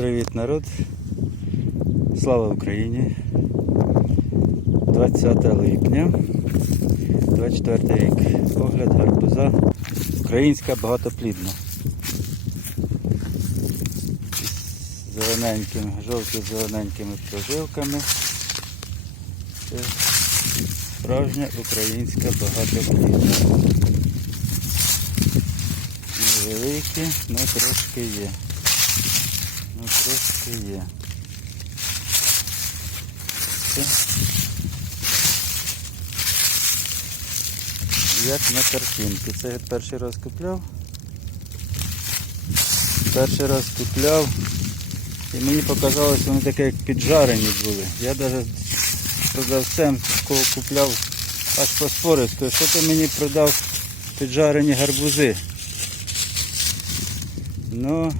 Привіт народ! Слава Україні! 20 липня, 24 рік. Огляд гарбуза. Українська багатоплідна. З зелененькими, жовто-зелененькими прожилками. Це справжня українська багатоплідна. Невеликі, але трошки є. Ну, трошки є. Це як на картинці. Це я перший раз купляв. Перший раз купляв. І мені показалось, вони таке як піджарені були. Я навіть продавцем, кого купляв, аж поспорив, сказав, що ти мені продав піджарені гарбузи. Ну,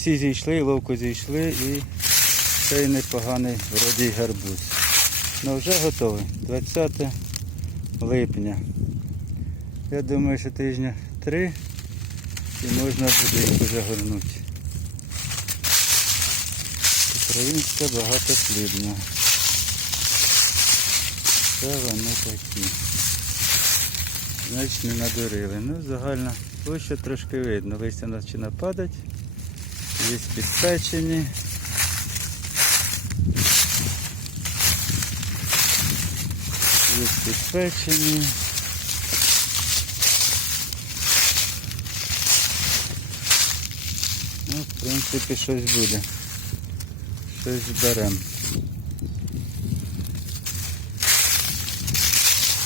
всі зійшли, ловко зійшли і цей непоганий вроді гарбуз. Ну вже готовий. 20 липня. Я думаю, що тижня три і можна буде їх вже горнути. Українська багатослідна. Це вони такі. Значить не надурили. Ну, загальна площа трошки видно. Листя починає падати. Є підпечені. Є підпечені. Ну, в принципі, щось буде. Щось зберемо.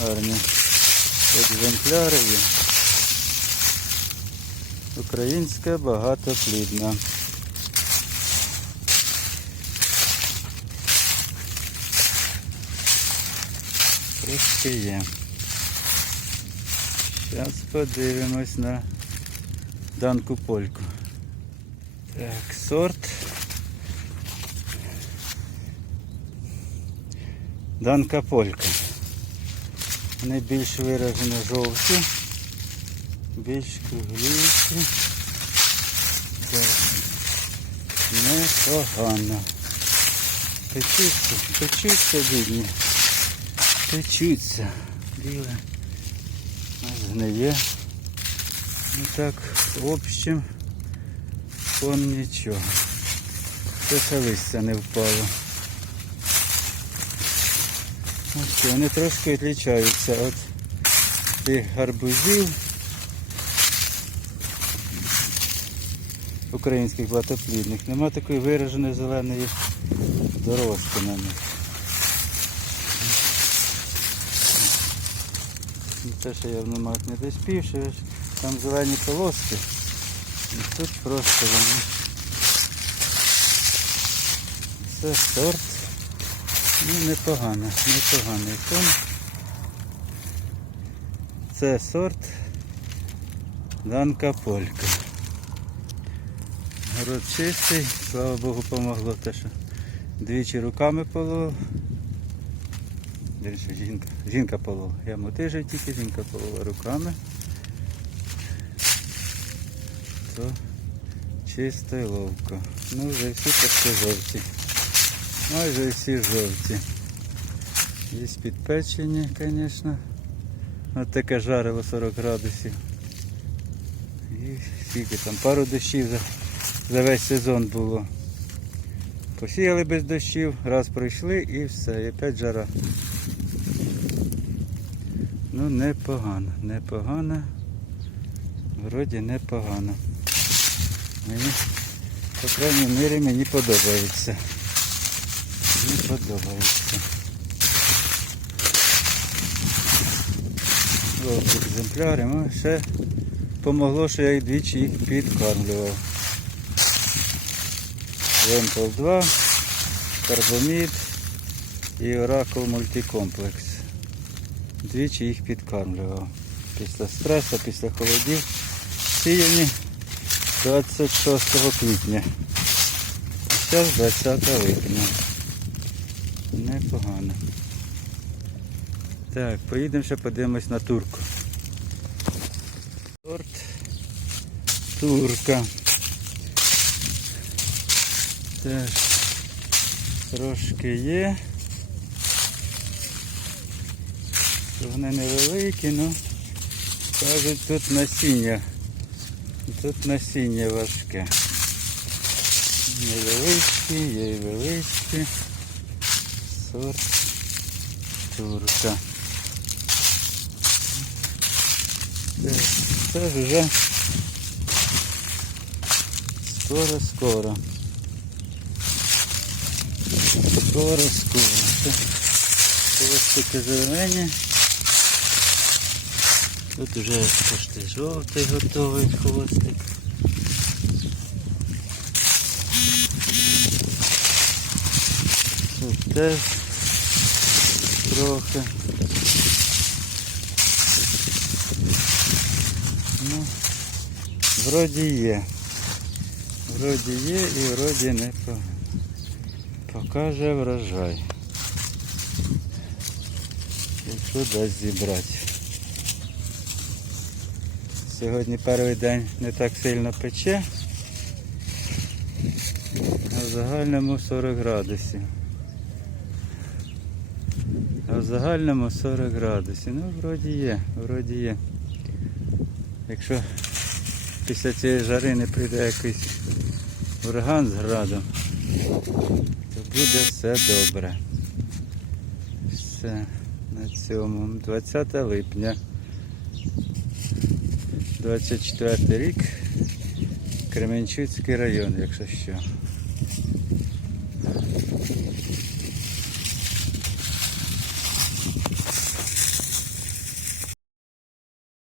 Гарні екземпляри. Українська багатоплідна. Трошки є. Зараз подивимось на данку польку. Так, сорт. Данка полька. Вони більш виражено жовті, більш кругліші. Непогано. Печуться, печуться бідні. Печуться. Біле. Ось гниє. Ну так, в общем, фон нічого. Це листя не впало. Ось вони трошки відрізняються від тих гарбузів українських багатоплідних. Нема такої вираженої зеленої дорожки на них. Ну, Те, що я в не доспів, що там зелені полоски. І тут просто вони. Це сорт. Ну, непогано, непоганий тон. Це сорт Данка Полька. Город чистий, слава Богу, помогло те, що двічі руками полов. Більше жінка. Жінка полов. Я мотижив тільки, жінка полова руками. То чисто і ловко. Ну вже всі почти жовті. Майже всі жовті. Є підпечені, звісно. Ось таке жарило 40 градусів. І скільки там, пару дощів за, за весь сезон було. Посіяли без дощів, раз пройшли і все, і опять жара. Ну непогано, непогано. Вроді непогано. Мені, по крайній мірі, мені подобається. Мені подобається. Ось екземпляри, ну, ще помогло, що я їх двічі їх підкармлював. Вемпл 2, карбомід і Оракул мультикомплекс. Двічі їх підкармлював. Після стресу, після холодів. Сіяні 26 квітня. Зараз 20 липня. Непогано. Так, поїдемо ще подивимось на турку. Сорт турка. теж трошки є. Вони невеликі, ну кажуть, тут насіння. Тут насіння важке. Невеличкі, є і величкі. Сорт турка. Це, ж вже скоро, скоро. Скоро, скоро. Це хвостики зелені. Тут вже почти жовтий готовий хвостик. Тут теж трохи. Ну, вроді є. Вроді є і вроді не по... покаже врожай. Якщо дасть зібрати. Сьогодні перший день не так сильно пече, а в загальному 40 градусів. А в загальному 40 градусів. Ну, вроді є, вроді є. Якщо після цієї жари не прийде якийсь ураган з градом, то буде все добре. Все на цьому. 20 липня. 24 рік, Кременчуцький район, якщо що.